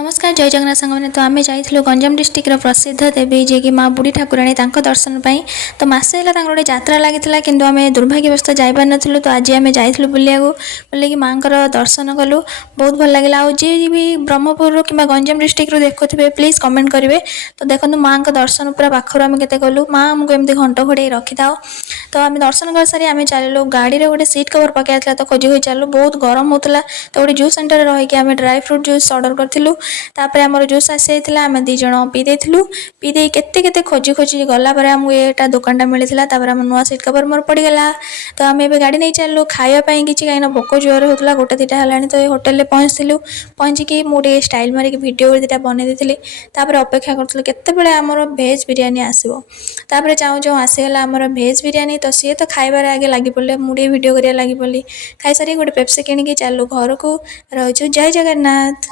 नमस्कार जय जगन्नाथ सांगने तो आम जाइलु गंजाम डिस्ट्रिक्टर प्रसिद्ध देवी जी की माँ बुढ़ी ठाकुराणी दर्शन पाई तो मसे है गोटे यात्रा लगी कि आम दुर्भाग्यवश जापर नु तो आज आम जाइलु बुलिया बुल माँ दर्शन कलु बहुत भल लगे जी भी ब्रह्मपुर कि गंजाम डिस्ट्रिक्ट देखुए प्लीज कमेंट करेंगे। तो देखो माँ दर्शन पूरा पाखर आम के कलु माँ आमको एमती घंट घोड़े रखी था। तो आम दर्शन कर सारी आम चलू गाड़ी में गोटे सीट कवर पकड़ा तो खोजी खोजी चलू बहुत गरम होता तो गोटे जूस सेंटर रहीकि आम ड्राई फ्रुट जूस ऑर्डर करूँ। तापर आमर जूस आसी जाइए आम दीज पी देलु पी केते केते खोजी खोजी गलापर आमको यहाँ दुकानटा मिलता आम नुआ सीट कवर मोर पड़गला। तो आम ए गाड़ी नहीं चलू खावाई कि कहीं भोक जोर होता गोटे दुटा है तो ये होटेल में पहुँचलु पहुँचिकी मुझे स्टाइल मारिक भिडियो दुटा बनई देती अपेक्षा करूँ केते आमर भेज बिरियानी आसो तापर चाहूँ चाहूँ आसीगला आमर भेज बिरियानी तो सी तो खाइबार आगे लगी पड़े मुझे भिडियो करिया लगी पड़ी खाई सारी गोटे पेप्सी किଣିकी चालू घर को रही जय जगन्नाथ।